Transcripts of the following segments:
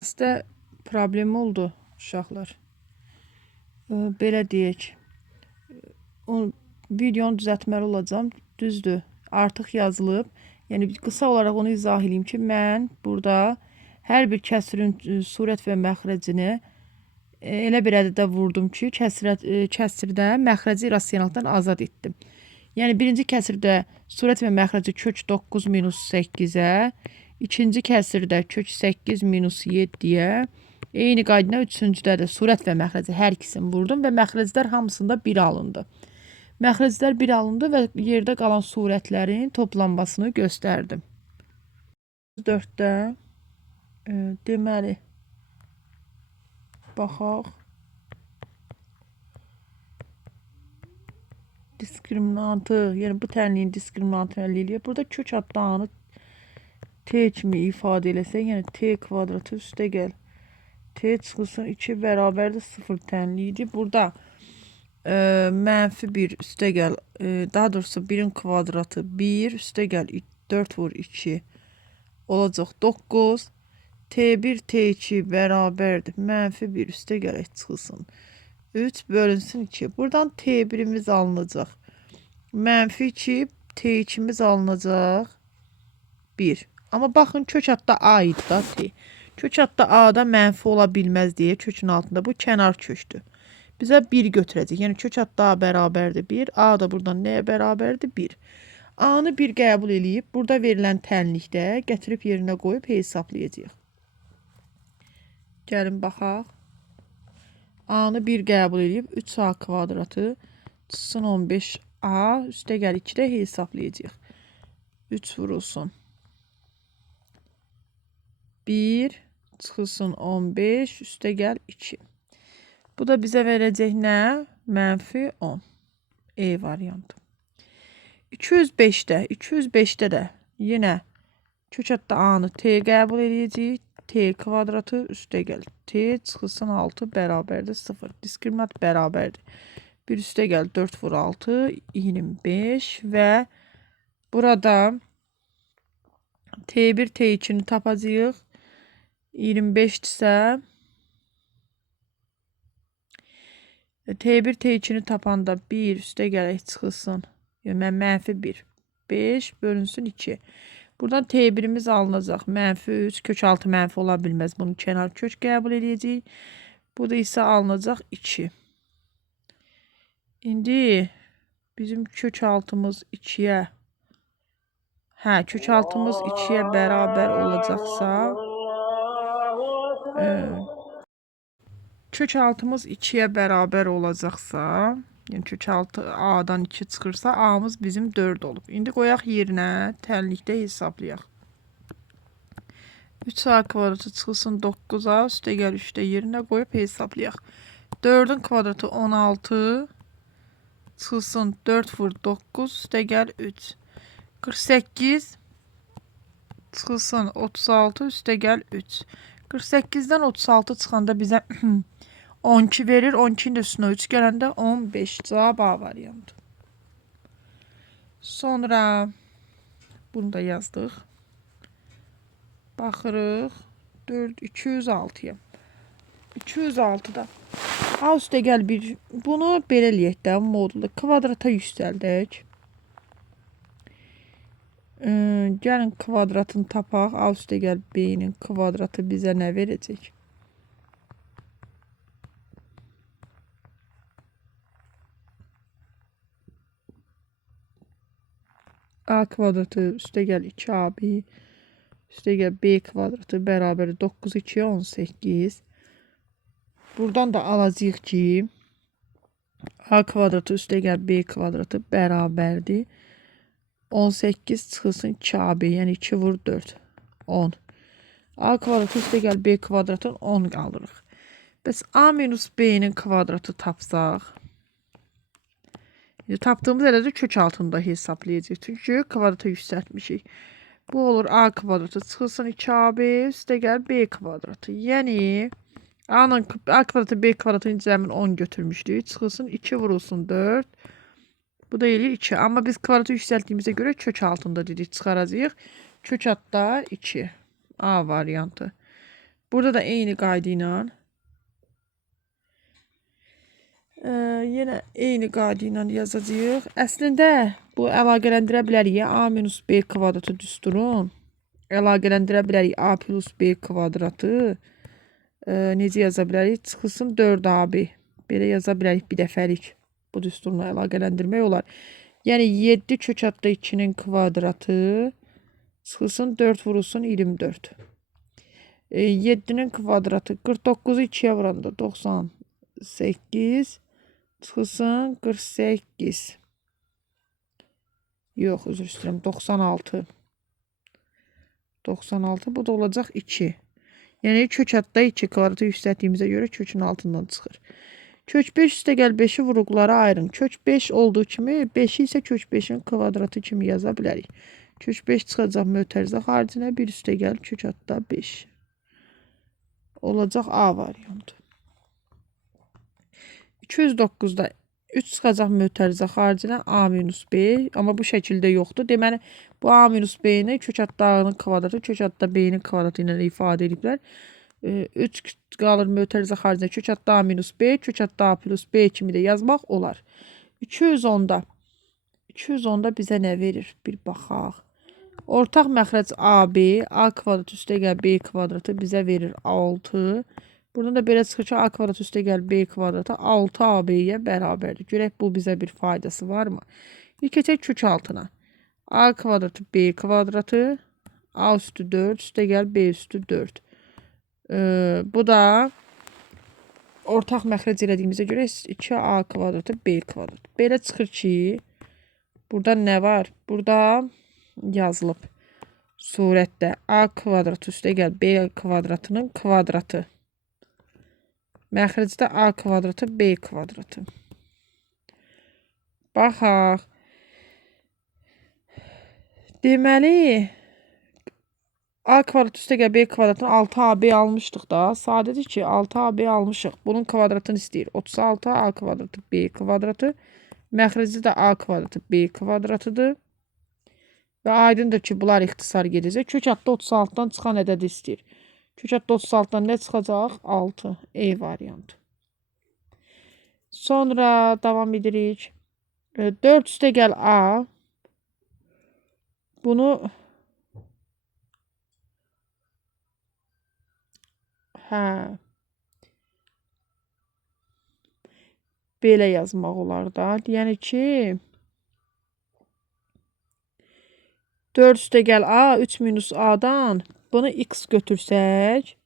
Sizdə problem oldu uşaqlar. Belə deyək. O videonu düzəltməli olacağam. Düzdür. Artıq yazılıb. Yəni qısa olaraq onu izah edeyim ki, mən burada hər bir kəsrin surət və məxrəcini elə bir ədədə vurdum ki, kəsrdə məxrəci irrasionaldan azad etdim. Yəni birinci kəsrdə surət və məxrəci kök 9 minus 8-ə, ikinci kəsrdə kök 8 minus 7-yə, eyni qayda üçüncüdə də surət və məxrəci hər ikisini vurdum və məxrəclər hamısında 1 alındı. Məxrəclər 1 alındı və yerdə qalan surətlərin toplanmasını göstərdim. 4-də deməli baxaq. Diskriminantı, yəni bu tənliyin diskriminantını əldə eləyir. Burada kök adlı anı t kimi ifadə eləsək, yəni t kvadratı üstə gəl. T çıxılsın 2 bərabərdir 0 tənliyidir. Burada mənfi 1 üstə gəl, daha doğrusu 1-in kvadratı 1 üstə gəl 4 vur 2 olacaq 9. T1 T2 bərabərdir. Mənfi 1 üstə gələk çıxılsın 3 bölünsün 2. Buradan T1'imiz alınacaq. Mənfi 2 T2'miz alınacaq 1. Amma baxın kök adda A idi da T. Kök adda A'da mənfi ola bilməz deyə kökün altında bu kənar kökdür. Bizə 1 götürəcək. Yəni kök adda A bərabərdir 1. A da buradan nəyə bərabərdir? 1. A-nı 1 qəbul eləyib, burada verilən tənlikdə gətirib yerinə qoyub hesablayacağıq. Gəlin baxaq. A-nı 1 qəbul eləyib 3A kvadratı çıxsın 15A üstə gəl 2-də hesablayacağıq. 3 vurulsun 1 çıxılsın 15 üstə gəl 2. Bu da bizə verəcək nə? Mənfi 10. E variantı. 205'də də yenə kök adda A-nı T qəbul edəcəyik. T kvadratı üstə gəl. T çıxılsın 6 bərabərdir 0. Diskriminant bərabərdir. 1 üstə gəl 4 vur 6 25 və burada T1 T2'ni tapacağıq. 25'dirsə T1 T2'ni tapanda 1 üstə gələk çıxılsın. Yəni mənfi 1. 5 bölünsün 2. Buradan T1'imiz alınacaq. Mənfi 3. Kök 6 mənfi ola bilməz. Bunu kənar kök qəbul edəcəyik. Bu da isə alınacaq 2. İndi bizim kök altımız 2'yə kök altımız 2'yə bərabər olacaqsa kök altımız 2'yə bərabər olacaqsa, yəni kök altı A'dan 2 çıxırsa, A'mız bizim 4 olub. İndi qoyaq yerinə, tənlikdə hesablayaq. 3A kvadratı çıxılsın 9A, üstə gəl 3-də yerinə qoyub hesablayaq. 4'ün kvadratı 16, çıxılsın 4 vur 9, üstə gəl 3. 48, çıxılsın 36, üstə gəl 3. 48'dən 36 çıxanda bizə 12 verir. 12'nin də üstünə 3 gələndə 15. Cavab A variantı. Sonra bunu da yazdıq. Baxırıq. 206'ya. 206'da A üstə gəl 1. Bunu belə eləyək də modulu kvadrata yüksəldək. Gəlin kvadratını tapaq. A üstə gəl B-nin kvadratı bizə nə verəcək? A kvadratı üstə gəl 2AB üstə gəl B kvadratı bərabər 9 2 18. Buradan da alacağıq ki A kvadratı üstə gəl B kvadratı bərabərdir 18 çıxılsın 2AB, yəni 2 vur 4 10. A kvadratı üstə gəl B kvadratın 10 alırıq. Bəs A minus B'nin kvadratı tapsaq, tapdığımız yerdə kök altında hesablayacağıq. Çünki kvadrata yüksəltmişik. Bu olur A kvadratı çıxılsın 2AB üstə gəl B kvadratı. Yəni A kvadratı B kvadratının cəmin 10 götürmüşdük. Çıxılsın 2 vurulsun 4. Bu da eləyir 2. Amma biz kvadratı yüksəltdiyimizə görə kök altında dedik çıxaracağıq. Kök adda 2. A variantı. Burada da eyni qayda ilə yenə eyni qayda ilə yazacağıq. Əslində bu əlaqələndirə bilərik ya a minus b kvadratı düsturun. Əlaqələndirə bilərik a plus b kvadratı. Necə yaza bilərik? Çıxılsın 4ab. Belə yaza bilərik bir dəfəlik. Bu düsturla əlaqələndirmək olar. Yəni 7 kök adda 2-nin kvadratı çıxılsın 4 vurulsun 24. 7'nin kvadratı 49'u 2'ye vuranda 98 çıxılsın 48. Yox, üzr istəyirəm, 96. 96 bu da olacaq 2. Yəni kök adda 2 kvadratı yüksəltdiyimizə görə kökün altından çıxır. Kök 5 üstə gəl 5'i vuruqlara ayırın. Kök 5 olduğu kimi 5'i isə kök 5'in kvadratı kimi yaza bilərik. Kök 5 çıxacaq mötərizə xaricinə 1 üstə gəl kök adda 5. Olacaq A variantı. 209'da 3 çıxacaq mötərizə xaricinə A minus B. Amma bu şəkildə yoxdur. Deməli, bu A minus B-ni kök adda A-nın kvadratı, kök adda B-nin kvadratı ilə ifadə ediblər. 3 qalır mötərizə xaricinə kök adda A minus B, kök adda A plus B kimi də yazmaq olar. 210'da bizə nə verir? Bir baxaq. Ortaq məxrəc AB, A kvadrat üstə gəl B kvadratı bizə verir 6. Buradan da belə çıxır ki, A kvadrat üstə gəl B kvadratı 6AB-yə bərabərdir. Görək bu bizə bir faydası varmı? İlk keçək kök altına. A kvadratı B kvadratı, A üstü 4 üstə gəl B üstü 4. Bu da ortaq məxrəc elədiyimizə görə 2A kvadratı B kvadratı. Belə çıxır ki, burada nə var? Burada yazılıb surətdə A kvadratı üstə gəl B kvadratının kvadratı. Məxrəcdə A kvadratı B kvadratı. Baxaq. Deməli, A kvadrat üstə gəl B kvadratını 6AB almışdıq da. Sadədir ki, 6AB almışıq. Bunun kvadratını istəyir. 36 A kvadratı B kvadratı. Məxrəci də A kvadratı B kvadratıdır. Və aydındır ki, bunlar ixtisar gedəcək. Kök adda 36'dan çıxan ədədi istəyir. Kök adda 36'dan nə çıxacaq? 6. E variantı. Sonra davam edirik. 4 üstə gəl A. Bunu belə yazmaq olar da. Yəni ki 4 üstə gəl A 3 minus A'dan bunu x götürsək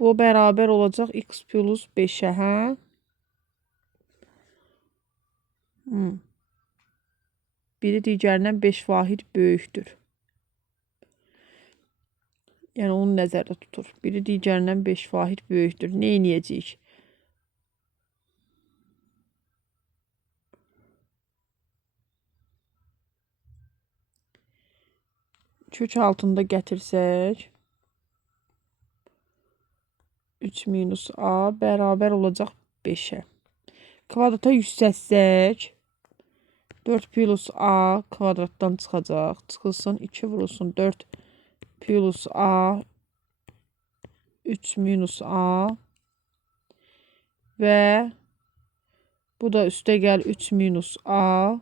bu bərabər olacaq x plus 5'ə, hə? Biri digərindən 5 vahid böyükdür. Yəni onu nəzərdə tutur. Biri digərindən 5 vahid böyükdür. Nə edəcəyik? Kök altında gətirsək 3 minus A bərabər olacaq 5'ə. Kvadrata yüksəltsək 4 plus A kvadratdan çıxacaq. Çıxılsın 2 vurulsun 4 plus A 3 minus A və bu da üstə gəl 3 minus A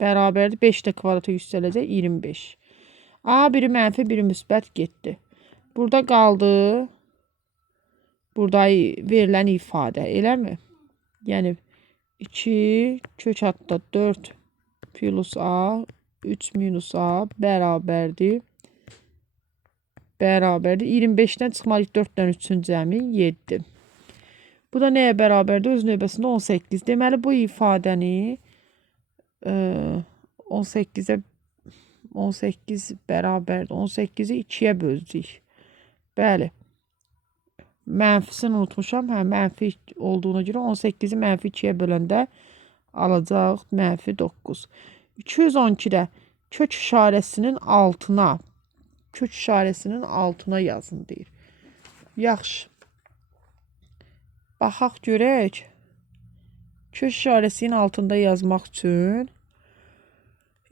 bərabərdir. 5 də kvadrata yüksələcək 25. A biri mənfi, biri müsbət getdi. Burada qaldı burada verilən ifadə, eləmi? Yəni 2 kök adda 4 plus A 3 minus A bərabərdir. 25'dən çıxmalıyıq 4'dən 3'ün cəmi 7. Bu da nəyə bərabərdir? Öz növbəsində 18. Deməli bu ifadəni 18 bərabərdir. 18'i 2'yə böləcəyik. Bəli. Mənfisini unutmuşam. Hə, mənfi olduğuna görə 18'i mənfi 2'yə böləndə alacaq mənfi 9. 212'də kök işarəsinin altına yazın deyir. Yaxşı. Baxaq görək. Kök işarəsinin altında yazmaq üçün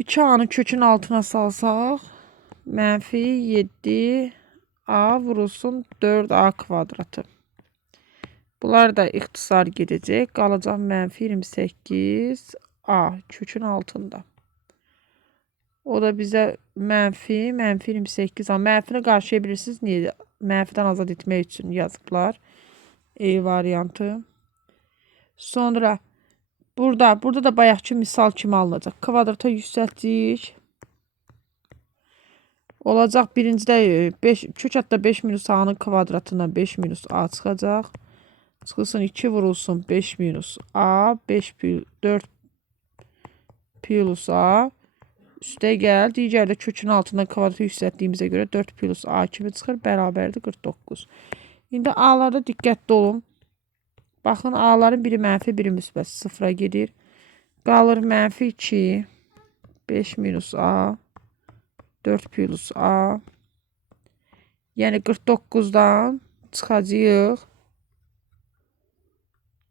2A'nı kökün altına salsaq mənfi 7 A vurulsun 4A kvadratı. Bunlar da ixtisar gedəcək. Qalacaq mənfi 28A kökün altında. O da bizə mənfi 28A. Mənfini qarşıya bilirsiniz. Niyə? Mənfidən azad etmək üçün yazıblar. E variantı. Sonra burada da bayaqki misal kimi alınacaq. Kvadrata yüksəltdik. Olacaq birincidə kök hatta 5 minus A-nın kvadratına 5 minus A çıxacaq. Çıxılsın 2 vurulsun 5 minus A. 4 plus A. Üstə gəl. Digər də kökün altından kvadratı yüksəltdiyimizə görə 4 plus A kimi çıxır. Bərabərdir 49. İndi A'larda diqqətli olun. Baxın A'ların biri mənfi, biri müsbət. Sıfıra gedir. Qalır mənfi 2. 5 minus A. 4 plus A. Yəni 49'dan çıxacağıq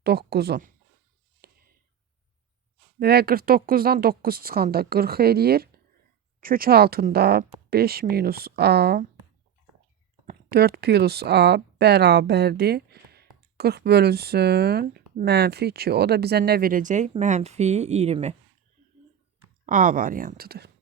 9'un. Və 49'dan 9 çıxanda 40 eləyir. Kök altında 5 minus A 4 plus A bərabərdir. 40 bölünsün mənfi 2. O da bizə nə verəcək? Mənfi 20. A variantıdır.